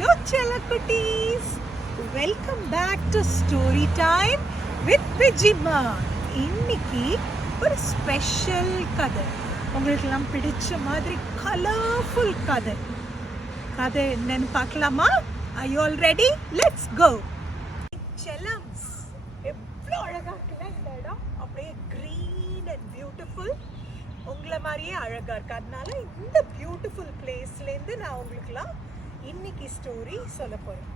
Hello Chelakuttis, welcome back to Story Time with Vijima. இன்னைக்கு ஒரு special கதை, உங்களுக்கெல்லாம் பிடிச்ச மாதிரி கலர்ஃபுல் கதை என்னன்னு பார்க்கலாமா? Are you all ready? Let's go. செல்லம்ஸ், எவ்வளோ அழகா இருக்குல்ல இந்த இடம், அப்படியே க்ரீன் அண்ட் பியூட்டிஃபுல், உங்களை மாதிரியே அழகா இருக்கு. அதனால இந்த பியூட்டிஃபுல் பிளேஸ்லேருந்து நான் உங்களுக்குலாம் இன்னைக்கு ஸ்டோரி சொல்ல போறேன்.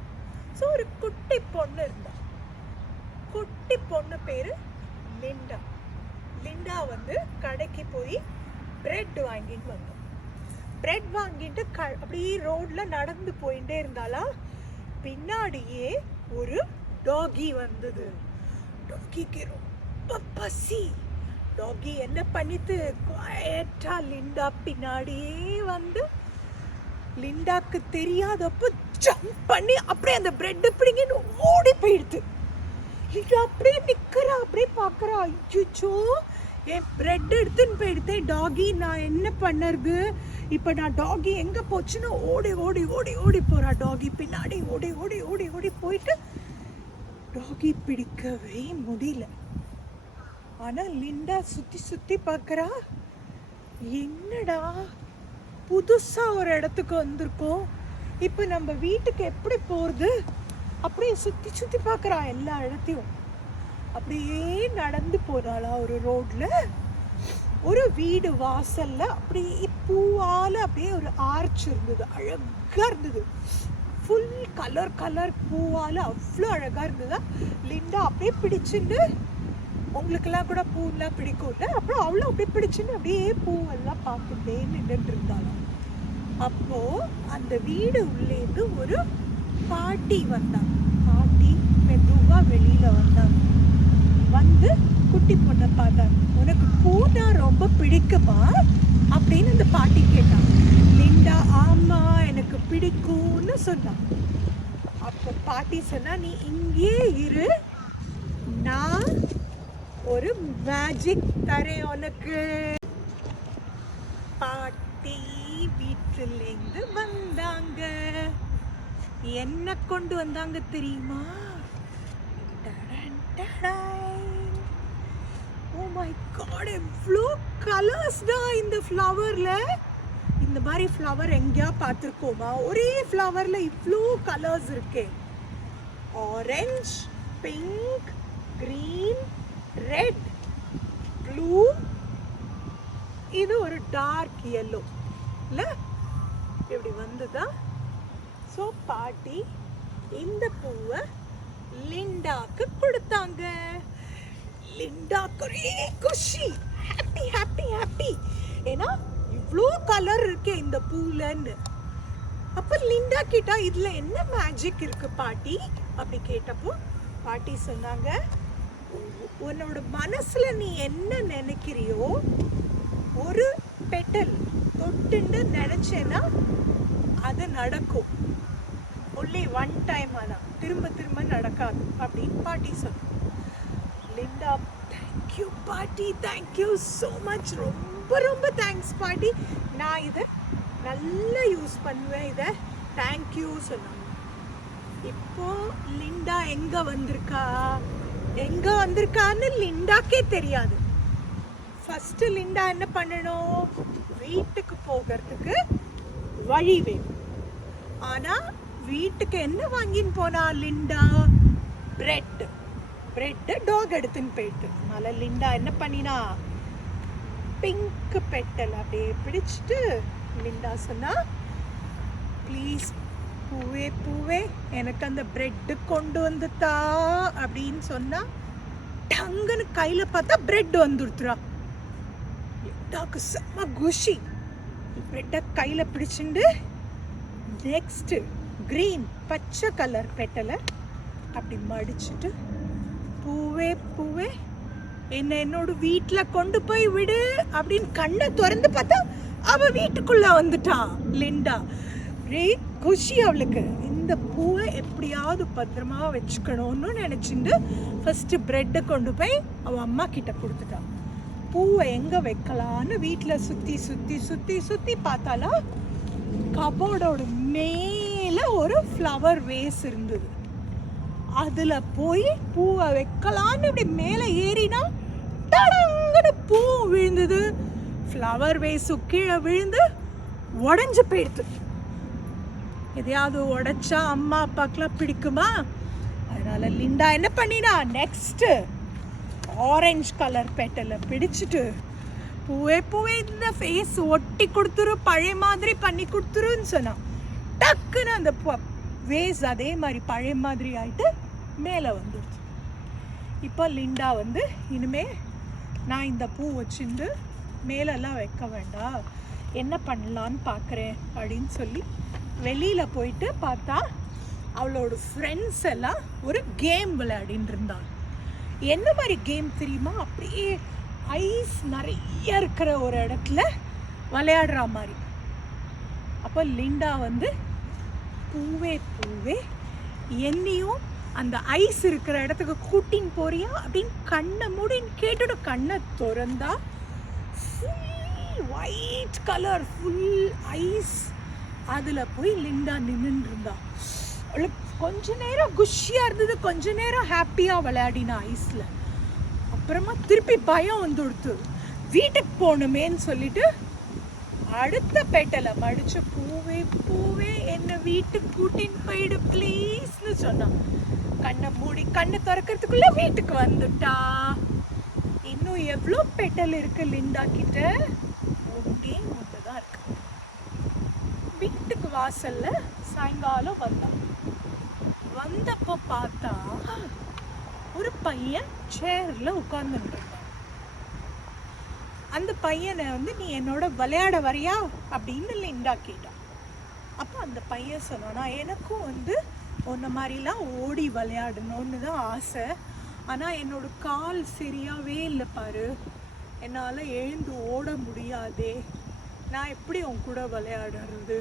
ஸோ ஒரு குட்டி பொண்ணு இருந்தா, குட்டி பொண்ணு பேரு லிண்டா. லிண்டா வந்து கடைக்கு போய் பிரெட் வாங்கிட்டு வந்தோம். பிரெட் வாங்கிட்டு அப்படியே ரோட்ல நடந்து போயிட்டே இருந்தாலா, பின்னாடியே ஒரு டாகி வந்தது. டாகிக்கு ரொம்ப பசி. டாகி என்ன பண்ணிட்டு குவாய்ட்டா லிண்டா பின்னாடியே வந்து லிண்டாக்கு தெரியாதப்போ ஜம்ப் பண்ணி அப்படியே அந்த பிரெட் பிடிங்கன்னு ஓடி போயிடுது. லிண்டா அப்படியே நிக்கிறா, அப்படியே பார்க்கறா, ஐயோ என் பிரெட் எடுத்துன்னு போயிடுதேன் டாகி, நான் என்ன பண்ணுறது இப்போ? நான் டாகி எங்கே போச்சுன்னு ஓடி ஓடி ஓடி ஓடி போகிறா. டாகி பின்னாடி ஓடி ஓடி ஓடி ஓடி போயிட்டு டாகி பிடிக்கவே முடியல. ஆனால் லிண்டா சுற்றி சுற்றி பார்க்குறா, என்னடா புதுசாக ஒரு இடத்துக்கு வந்திருக்கோம், இப்போ நம்ம வீட்டுக்கு எப்படி போகிறது? அப்படியே சுற்றி சுற்றி பார்க்குறா எல்லா இடத்தையும். அப்படியே நடந்து போகிறாளா ஒரு ரோட்ல, ஒரு வீடு வாசல்ல அப்படியே பூவால் அப்படியே ஒரு ஆர்ச் இருந்தது, அழகாக இருந்தது. ஃபுல் கலர் கலர் பூவால் அவ்வளோ அழகாக இருந்ததா. லிண்டா அப்படியே பிடிச்சிட்டு, உங்களுக்கெல்லாம் கூட பூவெல்லாம் பிடிக்கும்ல, அப்புறம் அவ்வளோ அப்படியே பிடிச்சின்னு அப்படியே பூவெல்லாம் பார்த்துட்டே நின்றுட்டு இருந்தாலும், அப்போ அந்த வீடு உள்ளேருந்து ஒரு பாட்டி வந்தாங்க. பாட்டி மெதுவா வெளியில வந்தாங்க. வந்து குட்டி பொண்ணை பார்த்தாங்க. உனக்கு பூனா ரொம்ப பிடிக்குமா அப்படின்னு அந்த பாட்டி கேட்டாங்க. லிண்டா ஆமா எனக்கு பிடிக்கும்னு சொன்னாங்க. அப்போ பாட்டி சொன்னா, நீ இங்கே இரு, நான் ஒரு மேஜிக் தரேன் உனக்கு. பாட்டி வீட்டிலேருந்து வந்தாங்க. என்ன கொண்டு வந்தாங்க தெரியுமா? ஓ மை காட், எவ்வளோ கலர்ஸ் தான் இந்த ஃப்ளவர்ல. இந்த மாதிரி ஃப்ளவர் எங்கேயா பார்த்துருக்கோமா? ஒரே ஃப்ளவர்ல இவ்வளோ கலர்ஸ் இருக்கே. Orange, pink, green, red, blue, இது ஒரு டார்க் yellow இல்ல, இப்படி வந்துதா. ஸோ பாட்டி இந்த பூவை லிண்டாக்கு கொடுத்தாங்க. லிண்டாக்கு ஒரே குஷி, ஹாப்பி ஹாப்பி ஹாப்பி, ஏன்னா இவ்வளோ கலர் இருக்கே இந்த பூலன்னு. அப்போ லிண்டா கேட்டா, இதுல என்ன மேஜிக் இருக்கு பாட்டி அப்படி கேட்டப்போ பாட்டி சொன்னாங்க, உன்னோட மனசுல நீ என்ன நினைக்கிறியோ ஒரு பெட்டல் தொட்டுன்னு நினைச்சேன்னா அது நடக்கும். ஒன்லி ஒன் டைம், ஆனால் திரும்ப திரும்ப நடக்காது அப்படின்னு பாட்டி சொன்னாங்க. லிண்டா, தேங்க்யூ பாட்டி, தேங்க்யூ ஸோ மச், ரொம்ப ரொம்ப தேங்க்ஸ் பாட்டி, நான் இதை நல்லா யூஸ் பண்ணுவேன், இதை தேங்க்யூ சொன்னாங்க. இப்போ லிண்டா எங்க வந்திருக்கான்னு லிண்டாக்கே தெரியாது. ஃபர்ஸ்ட் லிண்டா என்ன பண்ணணும்? வீட்டுக்கு போகிறதுக்கு வழி வேணும். ஆனா வீட்டுக்கு என்ன வாங்கின்னு போனா லிண்டா? பிரெட் டாக் எடுத்துன்னு போயிட்டு. அதனால லிண்டா என்ன பண்ணினா, பிங்க் பெட்டல் அப்படியே பிடிச்சிட்டு லிண்டா சொன்னா, ப்ளீஸ் பூவே பூவே எனக்கு அந்த பிரெட்டு கொண்டு வந்துட்டா அப்படின்னு சொன்னா, டங்குன்னு கையில பார்த்தா பிரெட் வந்துடுத்துறா. லிண்டாக்கு செம்ம குஷி. பிரெட்டை கையில பிடிச்சிட்டு நெக்ஸ்ட் கிரீன் பச்சை கலர் பெட்டலை அப்படி மடிச்சுட்டு, பூவே பூவே என்னோட வீட்டில் கொண்டு போய் விடு அப்படின்னு கண்ணை திறந்து பார்த்தா அவ வீட்டுக்குள்ள வந்துட்டா லிண்டா. ஒரே குஷி அவளுக்கு. இந்த பூவை எப்படியாவது பத்திரமா வச்சுக்கணும்னு நினைச்சிட்டு ஃபர்ஸ்ட் பிரெட்டை கொண்டு போய் அவ அம்மா கிட்ட கொடுத்துட்டான். பூவை எங்க வைக்கலான்னு வீட்டில் சுத்தி சுத்தி சுத்தி சுத்தி பார்த்தாலா, கபோர்டோட மேல் மேலே ஒரு ஃப்ளவர் வேஸ் இருந்தது. அதில் போய் பூவை வைக்கலான்னு இப்படி மேலே ஏறினா தடங்கன்னு பூ விழுந்தது. ஃப்ளவர் வேஸு கீழே விழுந்து உடஞ்சி போயிடுது. எதையாவது உடைச்சா அம்மா அப்பாக்கெலாம் பிடிக்குமா? அதனால லிண்டா என்ன பண்ணினா, நெக்ஸ்ட்டு ஆரஞ்சு கலர் பெட்டலை பிடிச்சிட்டு பூவே பூவே இந்த ஃபேஸ் ஒட்டி கொடுத்துரு, பழைய மாதிரி பண்ணி கொடுத்துருன்னு சொன்னான். டக்குன்னு அந்த வேஸ் அதே மாதிரி பழைய மாதிரி ஆகிட்டு மேலே வந்துடுச்சு. இப்போ லிண்டா வந்து இனிமே நான் இந்த பூ வச்சுட்டு மேலெல்லாம் வைக்க வேண்டாம், என்ன பண்ணலான்னு பார்க்குறேன் அப்படின்னு சொல்லி வெளியில் போயிட்டு பார்த்தா அவளோட ஃப்ரெண்ட்ஸ் எல்லாம் ஒரு கேம் விளையாடின்னு இருந்தாங்க. என்ன மாதிரி கேம் தெரியுமா? அப்படியே ஐஸ் நிறைய இருக்கிற ஒரு இடத்துல விளையாடுற மாதிரி. அப்போ லிண்டா வந்து பூவே பூவே என்னையும் அந்த ஐஸ் இருக்கிற இடத்துக்கு கூட்டின்னு போறியா அப்படின்னு கண்ணை மூடின்னு கேட்டுட்டு கண்ணை திறந்தா full white colour full ice. அதில் போய் லிண்டா நின்றுட்டு இருந்தா. அவளுக்கு கொஞ்ச நேரம் குஷியாக இருந்தது, கொஞ்ச நேரம் ஹாப்பியாக விளையாடினா ஐஸில். அப்புறமா திருப்பி பயம் வந்து கொடுத்து வீட்டுக்கு போகணுமேன்னு சொல்லிட்டு அடுத்த பெட்டலை மடிச்சு பூவே பூவே என்னை வீட்டுக்கு கூட்டின்னு போயிடு ப்ளீஸ்ன்னு சொன்னான். கண்ணை மூடி கண்ணை திறக்கிறதுக்குள்ள வீட்டுக்கு வந்துட்டா. இன்னும் எவ்வளோ பெட்டல் இருக்கு லிண்டா கிட்ட? ஒன்றே ஒன்று தான் இருக்கு. வீட்டுக்கு வாசல்ல சாயங்காலம் வந்தான். வந்தப்போ பார்த்தா ஒரு பையன் சேர்ல உட்கார்ந்துருக்கான். அந்த பையனை வந்து நீ என்னோட விளையாட வரியா அப்படின்னு லிண்டா கேட்டான். அப்போ அந்த பையன் சொன்னானா, எனக்கும் வந்து உன்ன மாதிரிலாம் ஓடி விளையாடணும்னு தான் ஆசை, ஆனால் என்னோட கால் சரியாகவே இல்லை பாரு, என்னால் எழுந்து ஓட முடியாதே, நான் எப்படி உன் கூட விளையாடுறது?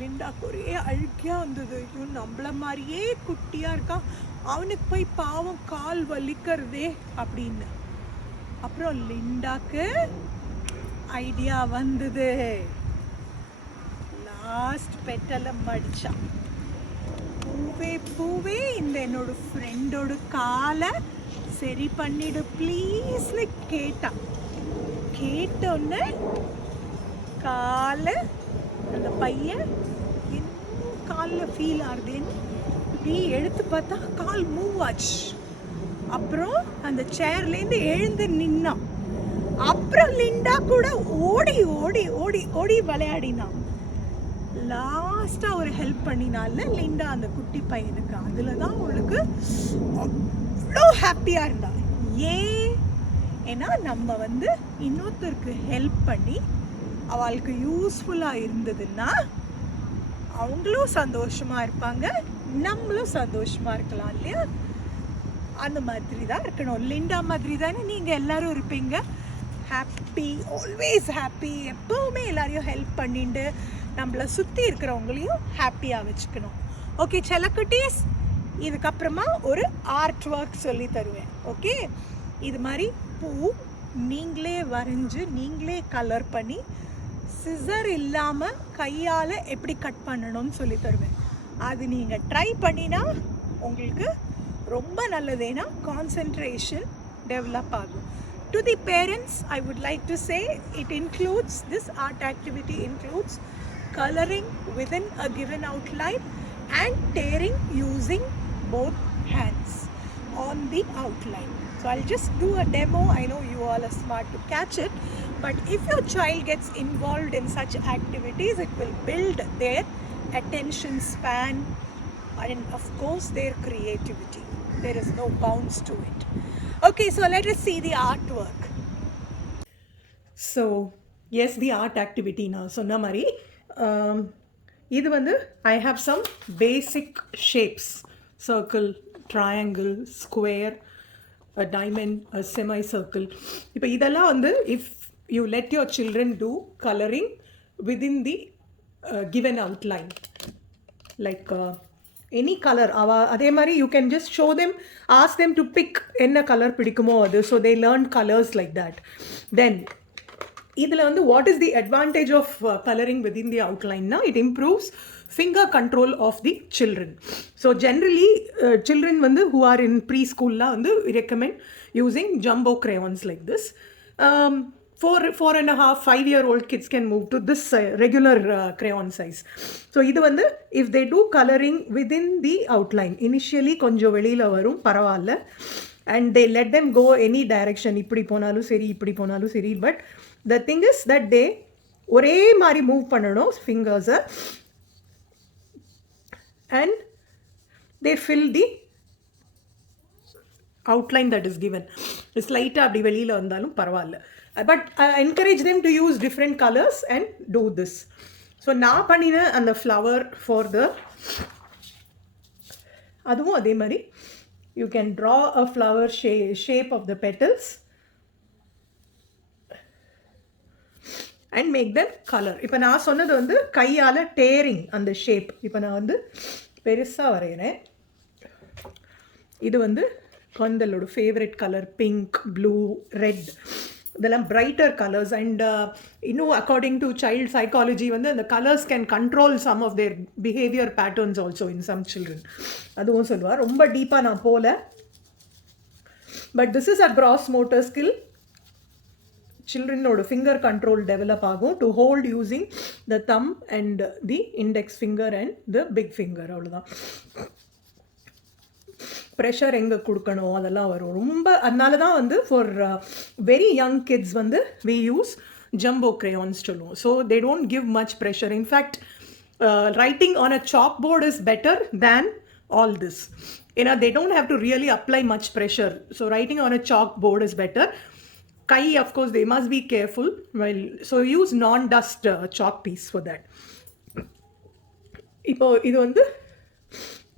லிண்டாக்கு ஒரே அழுக்கியாக இருந்தது. ஐயோ நம்மள மாதிரியே குட்டியாக இருக்கான், அவனுக்கு போய் பாவம் கால் வலிக்கிறதே அப்படின்னு. அப்புறம் லிண்டாக்கு ஐடியா வந்தது. லாஸ்ட் பெட்டலை மடிச்சான். பூவே பூவே இந்த என்னோட ஃப்ரெண்டோட காலை சரி பண்ணிடு ப்ளீஸ்னு கேட்டான். கேட்டோன்னு காலை அந்த பையன் இன்னும் காலில் ஃபீல் ஆகுதுன்னு இப்படி எடுத்து பார்த்தா கால் மூவ் ஆச்சு. அப்புறம் அந்த சேர்லேருந்து எழுந்து நின்னான். அப்புறம் லிண்டா கூட ஓடி ஓடி ஓடி ஓடி விளையாடினான். லாஸ்ட்டாக ஒரு ஹெல்ப் பண்ணினால லிண்டா அந்த குட்டி பையனுக்கு. அதில் தான் அவளுக்கு அவ்வளோ ஹாப்பியாக இருந்தாள். ஏன்னா நம்ம வந்து இன்னொருத்தருக்கு ஹெல்ப் பண்ணி அவளுக்கு யூஸ்ஃபுல்லாக இருந்ததுன்னா அவங்களும் சந்தோஷமாக இருப்பாங்க, நம்மளும் சந்தோஷமாக இருக்கலாம் இல்லையா? அந்த மாதிரி தான் இருக்கணும். லிண்டா மாதிரி தானே நீங்கள் எல்லோரும் இருப்பீங்க, ஹாப்பி, ஆல்வேஸ் ஹாப்பி, எப்போவுமே எல்லாரையும் ஹெல்ப் பண்ணிட்டு நம்மளை சுற்றி இருக்கிறவங்களையும் ஹாப்பியாக வச்சுக்கணும். ஓகே செல்லக்குட்டீஸ், இதுக்கப்புறமா ஒரு ஆர்ட் ஒர்க் சொல்லி தருவேன். ஓகே, இது மாதிரி பூ நீங்களே வரைஞ்சி நீங்களே கலர் பண்ணி சிசர் இல்லாமல் கையால் எப்படி கட் பண்ணணும்னு சொல்லி தருவேன். அது நீங்கள் ட்ரை பண்ணினா உங்களுக்கு ரொம்ப நல்லது, ஏன்னா கான்சென்ட்ரேஷன் டெவலப் ஆகும். To the parents, I would like to say it includes, this art activity includes coloring within a given outline and tearing using both hands on the outline. So I'll just do a demo. I know you all are smart to catch it, but if your child gets involved in such activities, it will build their attention span and of course their creativity. There is no bounds to it. Okay, so let us see the artwork. So yes, the art activity நான் சொன்ன மாதிரி இது வந்து I have some basic shapes: circle, triangle, square, a diamond, a semicircle. இப்போ இதெல்லாம் வந்து if you let your children do coloring within the given outline, like any color, அதே மாதிரி you can just show them, ask them to pick என்ன colour பிடிக்குமோ அது, so they learn colors like that. Then இதில் வந்து what is the advantage of colouring within the அவுட்லைன்னா it improves finger control of the children. So generally children வந்து who are in pre ஸ்கூல்லாம் வந்து recommend using jumbo crayons like this. 4.5, 5-year-old kids can move to this regular crayon size. So இது வந்து if they do coloring within the outline, initially கொஞ்சம் வெளியில் வரும் பரவாயில்ல, and they let them go any direction, இப்படி போனாலும் சரி இப்படி போனாலும் சரி. But the thing is that they ஒரே மாதிரி மூவ் பண்ணணும் ஃபிங்கர்ஸை, and they fill the outline that is given. Slight அப்படி வெளியில் வந்தாலும் பரவாயில்ல. But I encourage them to use different colors and do this. So நான் பண்ணின அந்த flower for the அதுவும் அதே மாதிரி you can draw a flower shape of the petals and make them color. இப்போ நான் சொன்னது வந்து கையால் tearing அந்த ஷேப். இப்போ நான் வந்து பெருசாக வரைகிறேன். இது வந்து குழந்தைகளோட favourite colour pink, blue, red, இதெல்லாம் பிரைட்டர் கலர்ஸ். அண்ட் இன்னும் அக்கார்டிங் டு சைல்ட் சைக்காலஜி வந்து அந்த colours can control some of their behaviour patterns also in some children. அதுவும் சொல்லுவாள். ரொம்ப டீப்பாக நான் போகல, but this is a gross motor skill. சில்ட்ரனோட ஃபிங்கர் கண்ட்ரோல் டெவலப் ஆகும் to hold using the thumb and the index finger and the big finger. அவ்வளோதான். Pressure எங்கே கொடுக்கணும் அதெல்லாம் வரும் ரொம்ப. அதனால தான் வந்து ஃபார் வெரி யங் கிட்ஸ் வந்து வி யூஸ் ஜம்போ crayons சொல்லுவோம். So they don't give much pressure. In fact writing on a chalk board is better than all this. ஏன்னா they don't have to really apply much pressure. So writing on a chalk board is better. கை of course they must be careful well. So use non dust chalk piece for that. இப்போ இது வந்து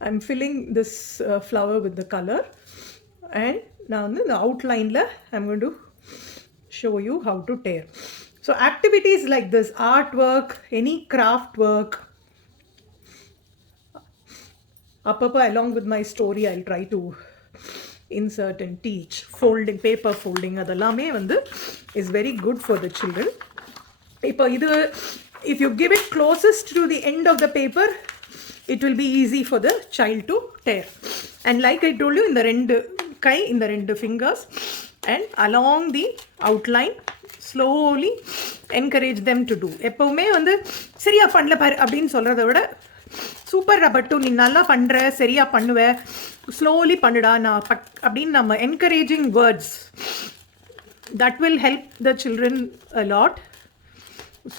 I'm filling this flower with the color, and now in the outline la I'm going to show you how to tear. So activities like this, artwork, any craft work, apapa along with my story I'll try to insert and teach. Folding, paper folding adallame vandu is very good for the children. Ipo idu if you give it closest to the end of the paper, it will be easy for the child to tear. And like I told you, in the rendu kai, in the rendu fingers, and along the outline slowly encourage them to do. எப்பவுமே வந்து சரியா பண்ணல பாரு அப்படின்னு சொல்கிறத விட super ரபட்டு நீ நல்லா பண்ணுற, சரியா பண்ணுவ, ஸ்லோலி பண்ணுடா நான் அப்படின்னு நம்ம encouraging words, that will help the children a lot.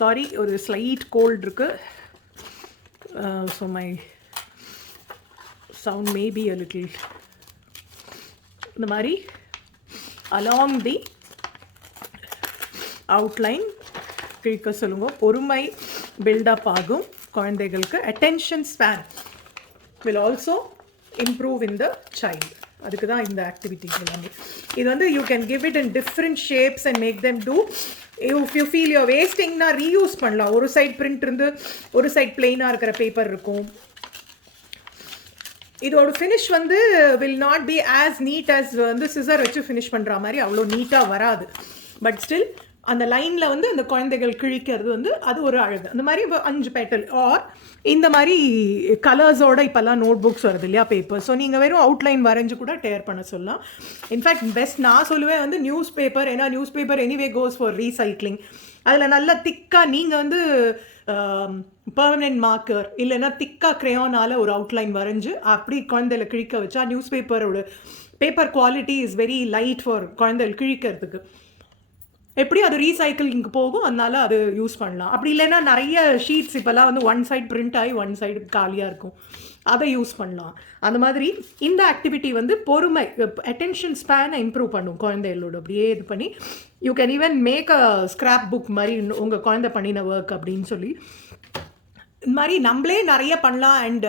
Sorry, ஒரு ஸ்லைட் கோல்ட் இருக்குது. So my sound may be a little the mari along the outline kirika solunga porumai build up agum kulandaigalukku. Attention span will also improve in the child. அதுக்கு தான் இந்த activities எல்லாமே. இது வந்து you can give it in different shapes and make them too. If you feel your வேஸ்டிங்னா reuse பண்ணலாம். ஒரு side print இருந்து ஒரு சைட் பிளெயினாக இருக்கிற பேப்பர் இருக்கும். இதோட ஃபினிஷ் வந்து will not be as neat as வந்து சிசர் வச்சு ஃபினிஷ் பண்ணுற மாதிரி அவ்வளோ நீட்டாக வராது. பட் ஸ்டில் அந்த லைனில் வந்து அந்த குழந்தைகள் கிழிக்கிறது வந்து அது ஒரு அழகு. அந்த மாதிரி 5 பெட்டல் ஆர் இந்த மாதிரி கலர்ஸோட இப்போல்லாம் நோட் புக்ஸ் வருது இல்லையா, பேப்பர். ஸோ நீங்கள் வெறும் அவுட்லைன் வரைஞ்சி கூட டேர் பண்ண சொல்லலாம். இன்ஃபேக்ட் பெஸ்ட் நான் சொல்லுவேன் வந்து நியூஸ் பேப்பர். ஏன்னா news paper anyway goes for recycling. அதில் நல்லா திக்காக நீங்கள் வந்து பர்மனெண்ட் மார்க்கர் இல்லைன்னா திக்காக க்ரேயானால் ஒரு அவுட்லைன் வரைஞ்சி அப்படி குழந்தையில கிழிக்க வச்சா நியூஸ் பேப்பரோட paper quality is very light for குழந்தைகள் கிழிக்கிறதுக்கு. எப்படி அது ரீசைக்கிளிங்க்கு போகும், அதனால அது யூஸ் பண்ணலாம். அப்படி இல்லைன்னா நிறைய ஷீட்ஸ் இப்போல்லாம் வந்து ஒன் சைட் பிரிண்ட் ஆகி ஒன் சைடு காலியாக இருக்கும், அதை யூஸ் பண்ணலாம். அந்த மாதிரி இந்த ஆக்டிவிட்டி வந்து பொறுமை, அட்டென்ஷன் ஸ்பேனை இம்ப்ரூவ் பண்ணும் குழந்தைகளோட. அப்படியே இது பண்ணி you can even make a scrap book மாதிரி உங்கள் குழந்தை பண்ணின ஒர்க் அப்படின்னு சொல்லி இந்த மாதிரி நம்மளே நிறைய பண்ணலாம். அண்ட்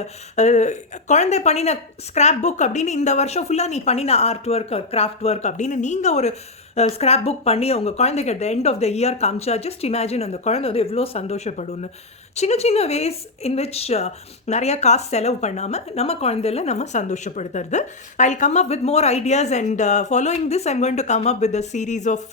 குழந்தை பண்ணின ஸ்க்ராப் புக் அப்படின்னு இந்த வருஷம் ஃபுல்லாக நீ பண்ணின ஆர்ட் ஒர்க், கிராஃப்ட் ஒர்க் அப்படின்னு நீங்கள் ஒரு ஸ்க்ராப் புக் பண்ணி உங்கள் குழந்தைக்கு at the end of the year காமிச்சா ஜஸ்ட் இமேஜின் அந்த குழந்தை வந்து எவ்வளோ சந்தோஷப்படும்னு. சின்ன சின்ன வேஸ் இன் விச் நிறையா காசு செலவு பண்ணாமல் நம்ம குழந்தையில நம்ம சந்தோஷப்படுத்துறது. I will come up with more ideas and following this I'm going to come up with a series of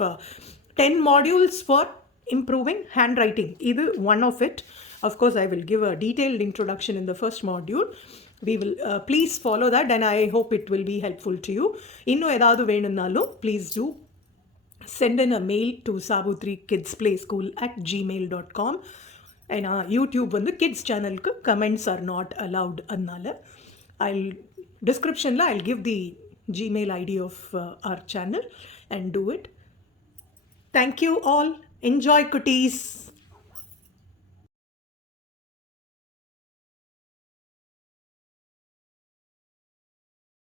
10 modules for improving handwriting. Idu one of it. Of course, I will give a detailed introduction in the first module. We will please follow that, and I hope it will be helpful to you. Inno edavadu venunnalu please do send in a mail to sabutrikidsplayschool@gmail.com. and YouTube வந்து kids channelக்கு comments are not allowed annala description la I'll give the Gmail ID of our channel and do it. Thank you all. Enjoy, cuties.